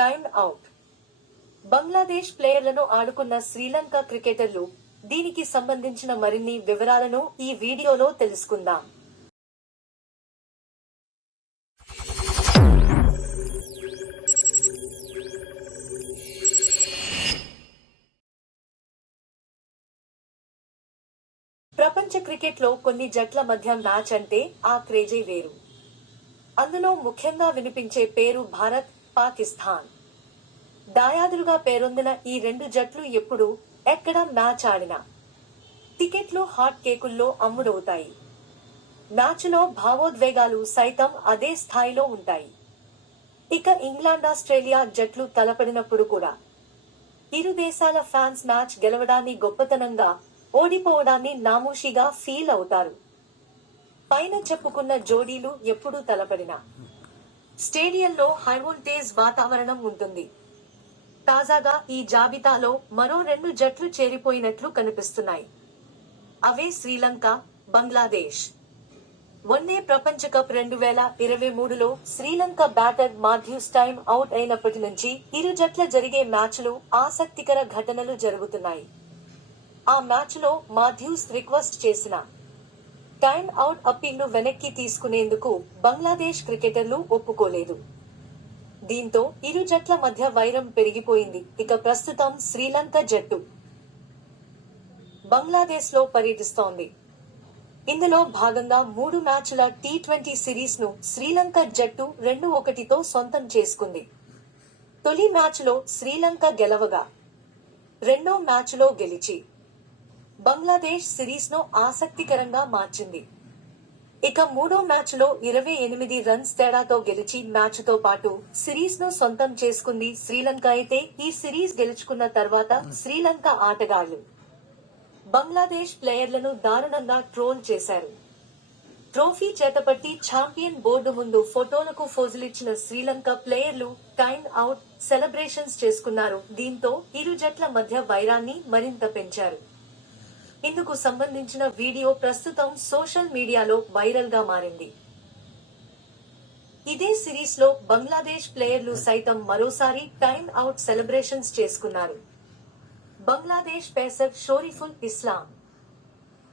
Time out. Bangladesh ప్లేయర్లను ఆడుకున్న శ్రీలంక క్రికెటర్లు. దీనికి సంబంధించిన మరిన్ని వివరాలను ఈ వీడియోలో తెలుసుకుందాం. ప్రపంచ క్రికెట్లో కొన్ని జట్ల మధ్య మ్యాచ్ అంటే ఆ క్రేజే వేరు. అందులో ముఖ్యంగా వినిపించే పేరు భారత్, పాకిస్తాన్. దాయాదులుగా పేరొందిన ఈ రెండు జట్లు ఎప్పుడు, ఎక్కడ మ్యాచ్ ఆడినా టికెట్లు హాట్ కేకుల్లో అమ్ముడవుతాయి. మ్యాచ్లో భావోద్వేగాలు సైతం అదే స్థాయిలో ఉంటాయి. ఇక ఇంగ్లాండ్ ఆస్ట్రేలియా జట్లు తలపడినప్పుడు కూడా ఇరు దేశాల ఫ్యాన్స్ మ్యాచ్ గెలవడాన్ని గొప్పతనంగా, ఓడిపోవడాన్ని నామూషీగా ఫీల్ అవుతారు. పైన చెప్పుకున్న జోడీలు ఎప్పుడు తలపడినా స్టేడియంలో హైవోల్టేజ్ వాతావరణం ఉంటుంది. తాజాగా ఈ జాబితాలో మరో రెండు జట్లు చేరిపోయినట్లు కనిపిస్తున్నాయి. అవే శ్రీలంక, బంగ్లాదేశ్. మొన్నే ప్రపంచ కప్ 2023లో Sri Lanka batter Mathews time out అయినప్పటి నుంచి ఇరు జట్ల జరిగే మ్యాచ్లు ఆసక్తికర ఘటనలు జరుగుతున్నాయి. ఆ మ్యాచ్లో మాథ్యూస్ రిక్వెస్ట్ చేసిన టైమ్ అవుట్ అప్పీల్ను వెనక్కి తీసుకునేందుకు బంగ్లాదేశ్ క్రికెటర్లు ఒప్పుకోలేదు. దీంతో ఇరు జట్ల మధ్య వైరం పెరిగిపోయింది. ఇక ప్రస్తుతం శ్రీలంక జట్టు బంగ్లాదేశ్లో పర్యటిస్తోంది. ఇందులో భాగంగా 3 మ్యాచుల టీ20 సిరీస్ను శ్రీలంక జట్టు 2-1తో సొంతం చేసుకుంది. తొలి మ్యాచ్లో శ్రీలంక గెలవగా, రెండో మ్యాచ్లో గెలిచి బంగ్లాదేశ్ సిరీస్ను ఆసక్తికరంగా మార్చింది. ఇక మూడో మ్యాచ్లో 28 రన్స్ తేడాతో గెలిచి మ్యాచ్తో పాటు సిరీస్ను సొంతం చేసుకుంది శ్రీలంక. అయితే ఈ సిరీస్ గెలుచుకున్న తర్వాత శ్రీలంక ఆటగాళ్లు బంగ్లాదేశ్ ప్లేయర్లను దారుణంగా ట్రోల్ చేశారు. ట్రోఫీ చేతపట్టి ఛాంపియన్ బోర్డు ముందు ఫోటోలకు ఫోజులిచ్చిన శ్రీలంక ప్లేయర్లు టైమ్ అవుట్ సెలబ్రేషన్స్ చేసుకున్నారు. దీంతో ఇరు జట్ల మధ్య వైరాన్ని మరింత పెంచారు. ఇందుకు సంబంధించిన వీడియో ప్రస్తుతం సోషల్ మీడియాలో వైరల్ గా మారింది. ఇదే సిరీస్ లో బంగ్లాదేశ్ ప్లేయర్లు సైతం మరోసారి టైమ్ అవుట్ సెలబ్రేషన్స్ చేసుకున్నారు. బంగ్లాదేశ్ పేసర్ షోరిఫుల్ ఇస్లాం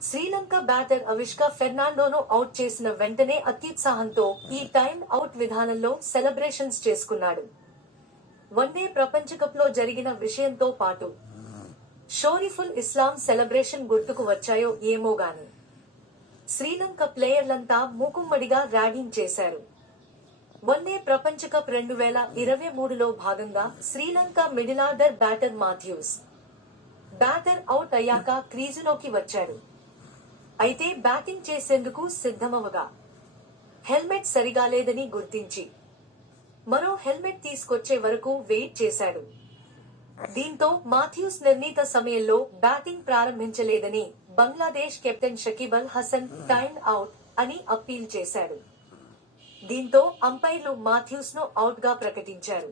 శ్రీలంక బ్యాటర్ అవిష్క ఫెర్నాండోను అవుట్ చేసిన వెంటనే అత్యుత్సాహంతో ఈ టైమ్ అవుట్ విధానంలో సెలబ్రేషన్స్ చేసుకున్నాడు. వన్డే ప్రపంచకప్లో జరిగిన విషయంతో పాటు షోరిఫుల్ ఇస్లాం సెలబ్రేషన్ గుర్తుకు వచ్చాయో ఏమోగాని శ్రీలంక ప్లేయర్లంతా మూకుమ్మడిగా ర్యాగింగ్ చేశారు. వన్డే ప్రపంచకప్ 2023లో భాగంగా Sri Lanka middle order batter Mathews batter out అయ్యాక క్రీజులోకి వచ్చాడు. అయితే బ్యాటింగ్ చేసేందుకు సిద్ధమవగా హెల్మెట్ సరిగా లేదని గుర్తించి మరో హెల్మెట్ తీసుకొచ్చే వరకు వెయిట్ చేశాడు. దీంతో మాథ్యూస్ నిర్ణీత సమయంలో బ్యాటింగ్ ప్రారంభించలేదని బంగ్లాదేశ్ కెప్టెన్ షకీబ్ అల్ హసన్ టైమ్ అవుట్ అని అప్పీల్ చేశాడు. దీంతో అంపైర్లు మాథ్యూస్ ను అవుట్ గా ప్రకటించారు.